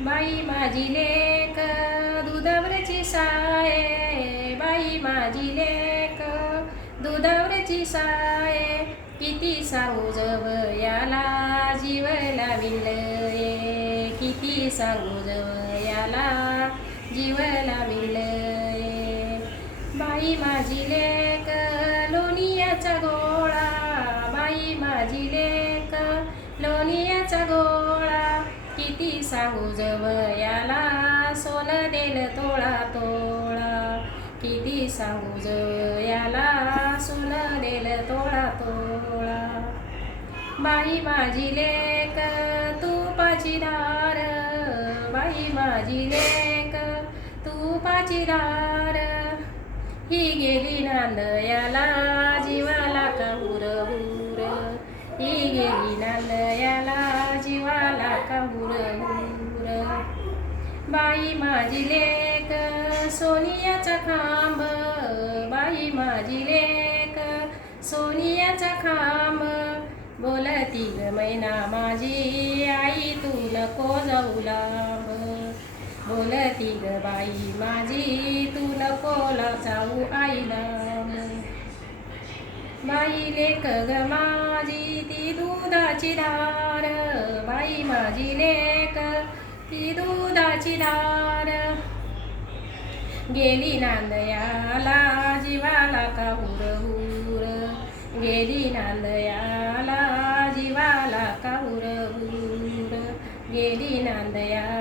बाई माझी लेक दुधावरची साय, बाई माझी लेक दुधावरची साय, किती सांगू जवयाला जीव लाविल ये, किती सांगू जवयाला जीव लाविल ये. बाई माझी लेक लोणियाचा गोळा, बाई माझी लेक लोणियाचा गोळा, किती सांगू जवयाला सोनं देल तोळा तोळा, किती सांगू जवयाला सोनं देल तोळा तोळा. बाई माझी लेक तुपाची धार, बाई माझी लेक तुपाची धार, ही गेली नांदयाला जीवाला का हुरहुर, ही गेली नांदयाला जीवाला का हुरहुर. बाई माझी लेक सोनियाचा खांब, बाई माझी लेक सोनियाचा खांब, बोलती ग मैना माझी आई तू नको जाऊ लांब, बोलती ग बाई माझी तू नको जाऊ आई लांब. बाई लेक ग माझी ती दुधाची धार, बाई माझी लेक ती दुधाची धार, गेली नांदयाला जीवाला का हुरहुर, गेली नांदयाला जीवाला का हुरहुर, गेली नांदयाला